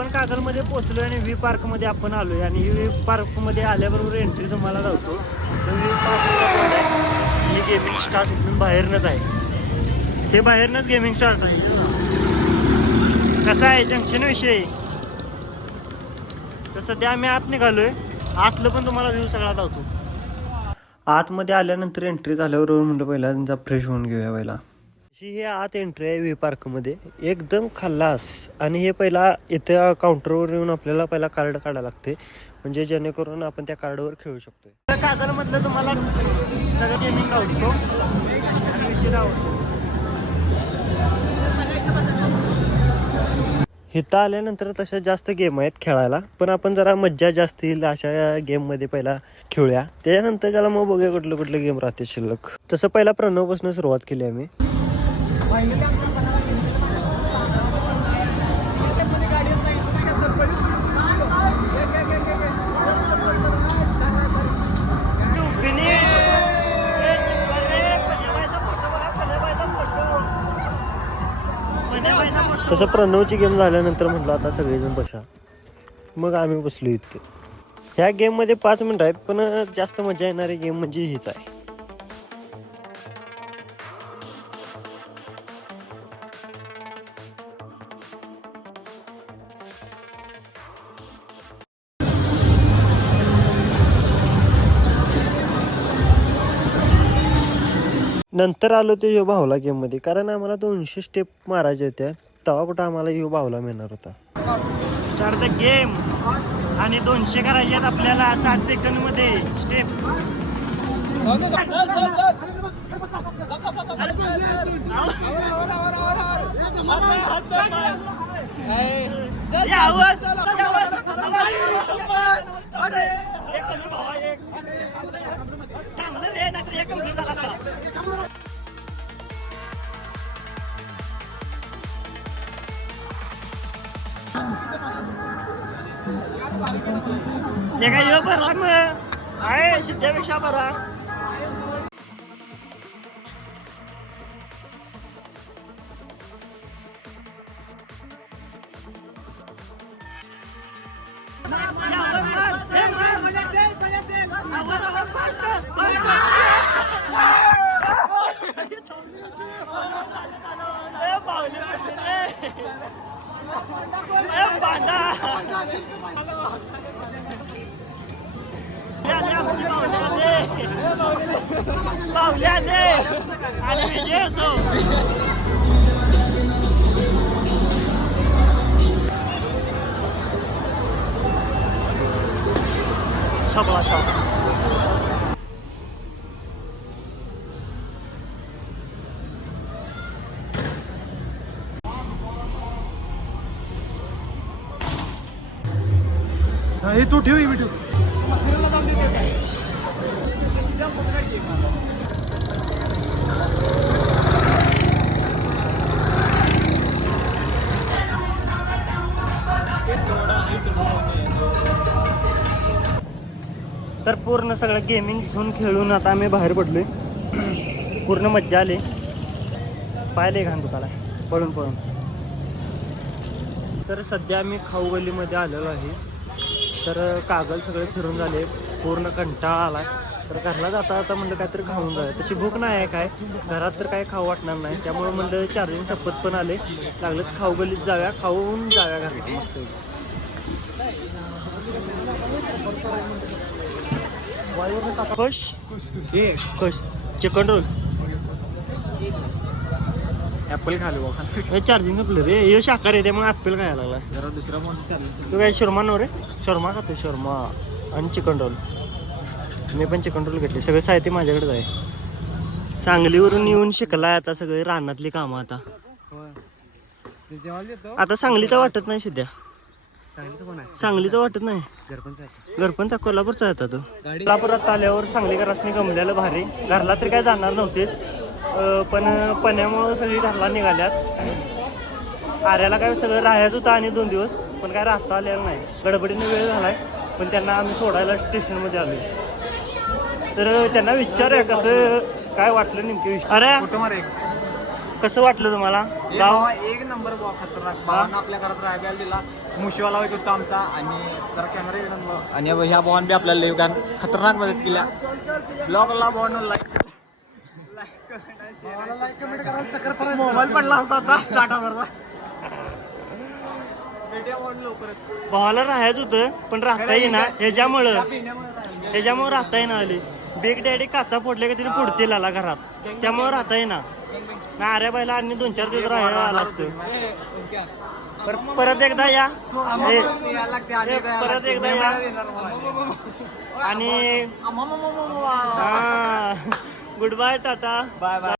आपण कागलमध्ये पोचलो आणि व्ही पार्कमध्ये आपण आलोय. आणि व्ही पार्कमध्ये आल्याबरोबर एंट्री तुम्हाला लावतो. तर व्ही पार्क ही गेमिंग स्टार्ट इथून बाहेरनंच आहे. हे बाहेरनंच गेमिंग स्टार्ट आहे. कसं आहे जंक्शन विषयी? तर सध्या आम्ही आत निघालो आहे आतलं पण तुम्हाला व्ह्यू सगळा लावतो. आतमध्ये आल्यानंतर एंट्री झाल्याबरोबर म्हणलं पहिला त्यांचा फ्रेश होऊन घेऊया पहिला. ही हे आत एंट्री आहे व्ही पार्कमध्ये एकदम खल्लास. आणि हे पहिला इथे काउंटरवर येऊन आपल्याला पहिला कार्ड काढायला लागते. म्हणजे जेणेकरून आपण त्या कार्डवर खेळू शकतो कागलमधलं तुम्हाला सगळं गेमिंग आवडतो. आणि विषय आवडतो. इथं आल्यानंतर तशा जास्त गेम आहेत खेळायला. पण आपण जरा मज्जा जास्त येईल अशा गेममध्ये पहिला खेळूया. त्याच्यानंतर त्याला मग बघूया कुठलं कुठलं गेम राहते शिल्लक. तसं पहिला प्रणवपासून सुरुवात केली आम्ही. तसं प्रणवची गेम झाल्यानंतर म्हटलं आता सगळेजण बसा. मग आम्ही बसलो इथे. ह्या गेममध्ये पाच मिनटं आहेत पण जास्त मजा येणारी गेम म्हणजे हीच आहे. नंतर आलो ते ह्यो भावला गेममध्ये कारण आम्हाला दोनशे स्टेप मारायच्या होत्या तेव्हा कुठं आम्हाला ह्यो भावला मिळणार होता स्टार्ट द गेम आणि दोनशे करायचे आहेत आपल्याला साठ सेकंडमध्ये स्टेप हे काय ह्यो बरा मग आहे सिद्ध्यापेक्षा बरा पावल्याने आणि विजय असो सगळा शॉप हे तू ठेव मी ठेव तर पूर्ण सगळं गेमिंग घेऊन खेळून आता आम्ही बाहेर पडलोय. पूर्ण मज्जा आली. पाहिले घाण तुकाला पळून पळून. तर सध्या आम्ही खाऊ गलीमध्ये आलेलो आहे. तर कागल सगळे फिरून झाले. पूर्ण कंटाळा आलाय. तर घरला जाता आता म्हणलं काहीतरी खाऊन जाऊया. तशी भूक नाही आहे काय. घरात तर काय खाऊ वाटणार नाही. त्यामुळे म्हणलं चार्जिंग सपत पण आले. लागलंच खाऊ गल्लीत जाऊया. खाऊन जाऊया घरला. मस्त खुश? खुश. Chicken roll. ऍपल खालो हे चार्जिंग संपलं रे. हे शाकाहारी आहे त्यामुळे ऍपल खायला लागला. जरा दुसरा फोन चार्जिंग तू काय शर्मा नव रे? शर्मा खातो शर्मा. आणि चिकन रोल. मी पण चिकन रोल घेतले. सगळं साहित्य माझ्याकडेच आहे. सांगलीवरून येऊन शिकलाय आता सगळे रानातली कामं आता. आता सांगलीचं वाटत नाही सध्या. सांगलीचं वाटत नाही. घरपणचा कोल्हापूरचा आहे आता तो. कोल्हापुरात आल्यावर सांगलीकरांनी गमलेलं भारी. घरला तरी काय जाणार नव्हते. पण पण्यामुळं सगळी घरला निघाल्यात. आर्याला काय सगळं राहायचं होतं आणि दोन दिवस पण काय राहता आलेलं नाही. गडबडीने वेळ झालाय पण त्यांना आम्ही सोडायला स्टेशनमध्ये आलो तर त्यांना विचारूया कसं काय वाटलं नेमकी विषय? अरे! फोटो मार एक. कसं वाटलं तुम्हाला? गाव? एक नंबर बुवा खतरनाक. भावानं आपल्या घरात राहायला दिला. मुशीवाला एक होता आमचा. आणि जरा कॅमेरा आणि ह्या भावान बी आपल्याला लई गाण खतरनाक मदत केल्या ब्लॉगला भावानं लाईक मोबाईल पडला होता आता साठ हजारचा. भावाला राहायचं होतं पण राहता येईना. ह्याच्यामुळं. ह्याच्यामुळे राहता येईना आली बिग डॅडी काचा फोडले का तिने पुढतील आला घरात. त्यामुळे राहता येईना. ना अरे बायला आणि दोन चार दिवस राहायला आला असतं पर- परत एकदा या. ए, ए, परत एकदा या. आणि good bye tata. Bye bye.